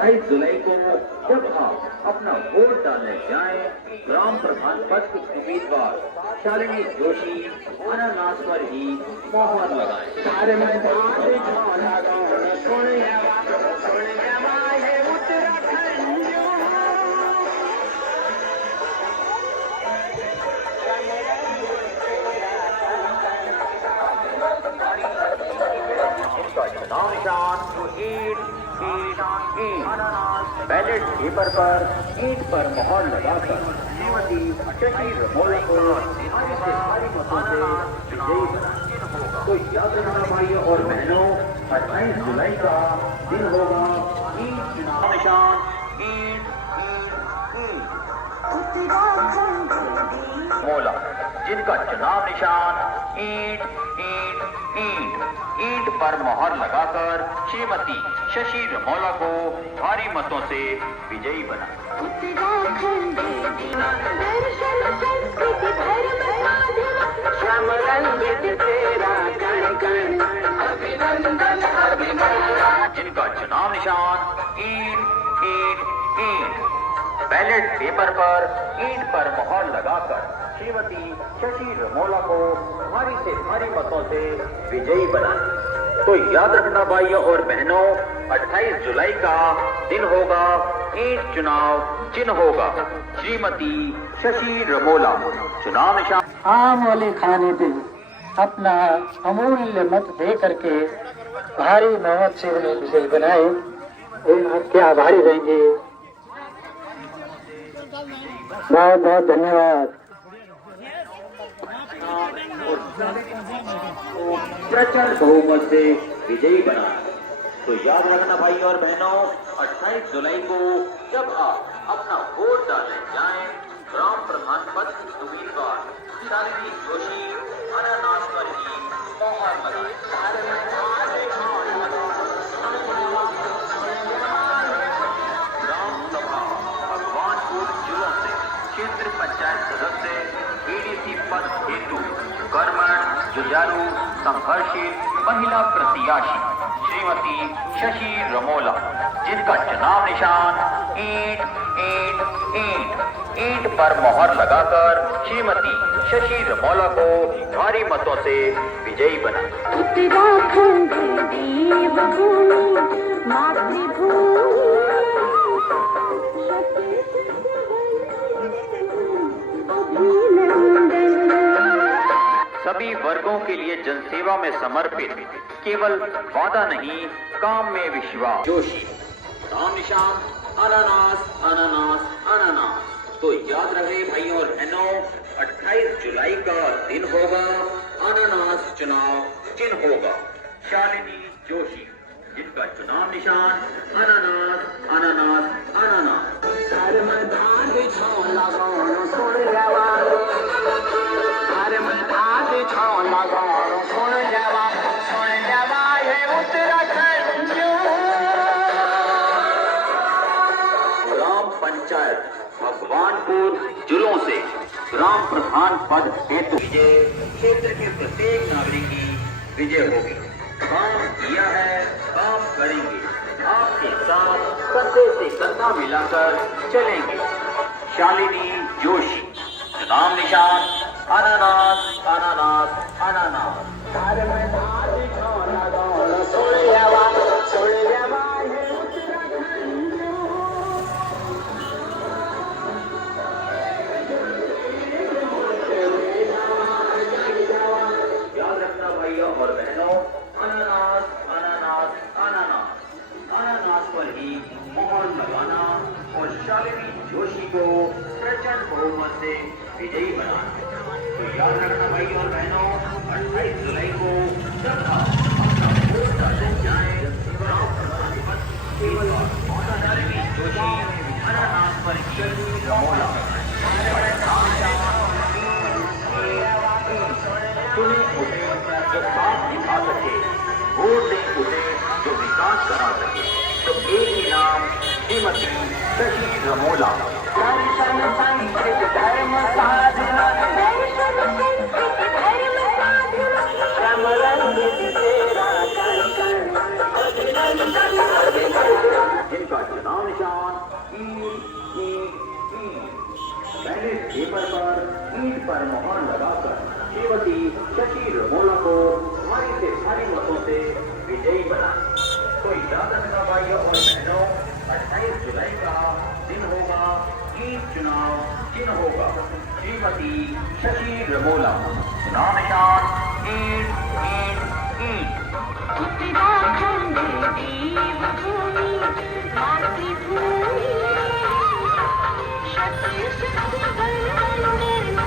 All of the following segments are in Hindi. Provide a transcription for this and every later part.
28 जुलाई को जब आप अपना वोट डालने जाएं, ग्राम प्रधान पद के उम्मीदवार शालिनी जोशी अनानास पर ही मोहर लगाएं। चुनाव निशान बैलेट पेपर पर ईंट पर मोहर लगाकर श्रीमती शशि रमोला को भारी मतों से विजयी बनाना। तो याद रखना भाइयों और बहनों, 28 जुलाई का दिन होगा ईंट चुनाव निशान रमोला, जिनका चुनाव निशान ईंट पर मोहर लगाकर श्रीमती शशि रमोला को भारी मतों से विजयी बना। जिनका चुनाव निशान ईंट बैलेट पेपर पर ईंट पर मोहर लगाकर श्रीमती शशि रमोला को भारी से भारी मतों से विजयी बना। तो याद रखना भाइयों और बहनों, 28 जुलाई का दिन होगा ईंट चुनाव चिन्ह होगा श्रीमती शशि रमोला। चुनाव निशान आम वाले खाने पे अपना अमूल्य मत दे करके भारी मोहब्बत से उन्हें विजयी बनाए। आपके आभारी रहेंगे। बहुत बहुत धन्यवाद। प्रचंड बहुमत से विजयी बना। तो याद रखना भाई और बहनों, 28 जुलाई को जब आप अपना वोट डालने जाएं, ग्राम प्रधान पद की उम्मीदवार शालिनी जोशी अनानास पर ही मोहर लगाएं। ग्राम सभा भगवानपुर जिलों से क्षेत्र पंचायत सदस्य बीडीसी पद हेतु कर्मठ जुझारू संघर्षित महिला प्रत्याशी श्रीमती शशि रमोला, जिनका चुनाव निशान ईंट पर मोहर लगाकर श्रीमती शशि रमोला को भारी मतों से विजयी बना। उत्तराखंड देवभूमि मातृभूमि सभी वर्गों के लिए जनसेवा में समर्पित, केवल वादा नहीं काम में विश्वास जोशी। नाम निशान अनानास। तो याद रहे भाइयों और बहनों, 28 जुलाई का दिन होगा अनानास चुनाव चिन्ह होगा शालिनी जोशी, जिनका चुनाव निशान अनानास। पंचायत भगवानपुर जिलों से ग्राम प्रधान पद हेतु विजय क्षेत्र के प्रत्येक नागरिक की विजय होगी। काम किया है, काम करेंगे, आपके साथ कंधे से कंधा मिलाकर चलेंगे। शालिनी जोशी। नाम निशान अनानास। और बहनों, अनानास पर ही मोहर लगाना और शालिनी जोशी को प्रचंड बहुमत से विजयी बनाना। तो याद रखना भाई और बहनों, 28 जुलाई को जब आप अपना वोट डालने जाएं, शालिनी जोशी अनानास पर ही रमोला। जो साथ दिखा सके, वोट दे उसे जो विकास करा सके, तो एक ही नाम श्रीमती शशि रमोला। जिनका चुनाव निशान ईट ईट ईट। बैलेट पेपर पर ईट पर मोहर लगाकर श्रीमती शशि रमोला को भारी से भारी मतों से विजयी बनाए। तो याद रखना भाइयों और बहनों, 28 जुलाई का दिन होगा ईट चुनाव चिन्ह होगा श्रीमती शशि रमोला। चुनाव निशान ईट ईट ईट। उत्तराखंड देवभूमि मातृभूमि शक्ति शक्ति वंदना।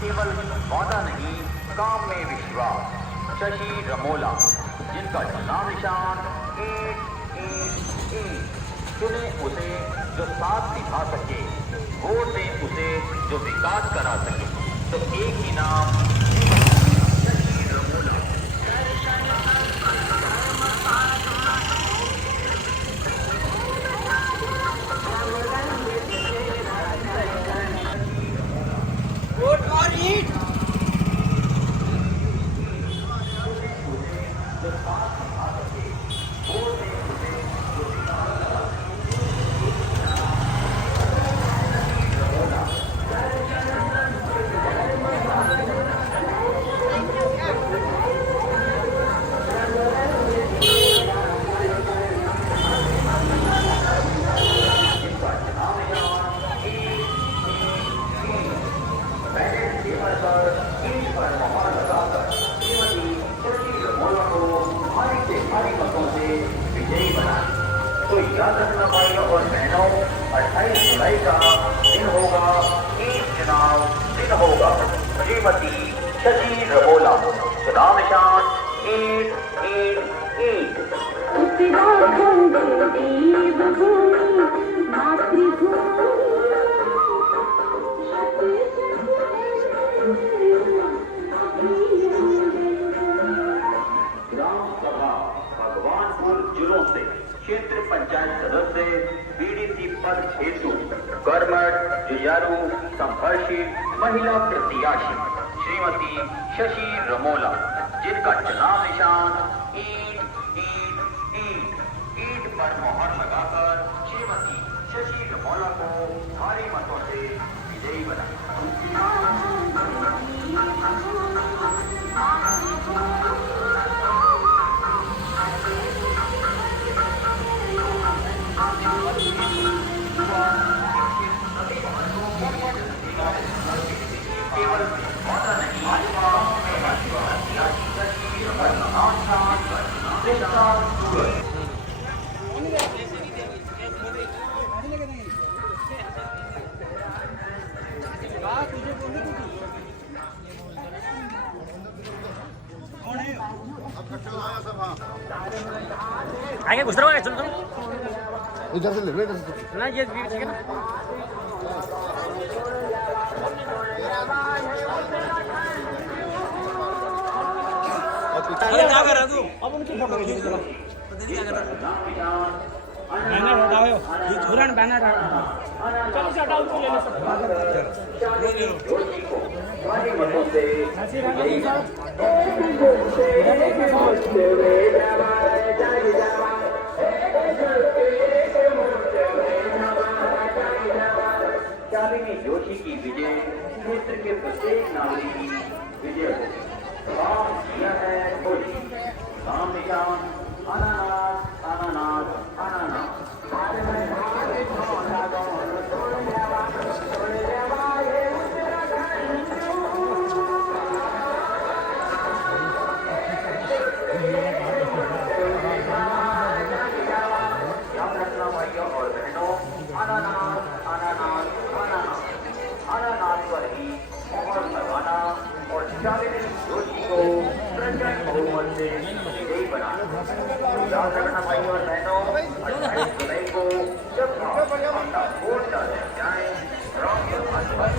केवल वादा नहीं, काम में विश्वास। शशि रमोला, जिनका चुनाव निशान ईट ईट ईट। चुने उसे जो साथ निभा सके, वोट दें उसे जो विकास करा सके। तो एक ही नाम शशि रमोला। तो याद रखना भाइयों और बहनों, 28 जुलाई का दिन होगा ईट चुनाव दिन होगा श्रीमती शशि रमोला। चुनाव निशान ईट ईट ईट। उत्तराखंड देवभूमि मातृभूमि ग्राम सभा भगवानपुर जिलों से क्षेत्र पंचायत सदस्य बीडीसी पद हेतु कर्मठ जुझारू संघर्षित महिला प्रत्याशी श्रीमती शशि रमोला, जिनका चुनाव निशान ईट ईट ईट। ईट पर मोहर लगाकर श्रीमती शशि रमोला को भारी मतों से विजयी बनाया। केवल वादा नहीं, आगे घुस रहा है, चल चल इधर से ले लो, इधर से। ना ये ठीक है ना। अरे क्या कर रहा तू? अब उनकी फोटो खींच लो। क्या कर रहा है? बैनर हटाओ, ये झूलन बैनर हटाओ। चलो से हटाओ, तो ले लो सब। ले लो। भारी मतों से विजयी शालिनी जोशी की विजय क्षेत्र के प्रत्येक नागरिक की विजय हो। काम किया है होली। काम निशान अनानास अनानास अनानास। याद रखना भाइयों और बहनों, अनानास अनानास। याद रखना भाई और बहनों, 28 जुलाई को जब आप अपना वोट डालने जाएं, रॉन्ग के उम्मीदवार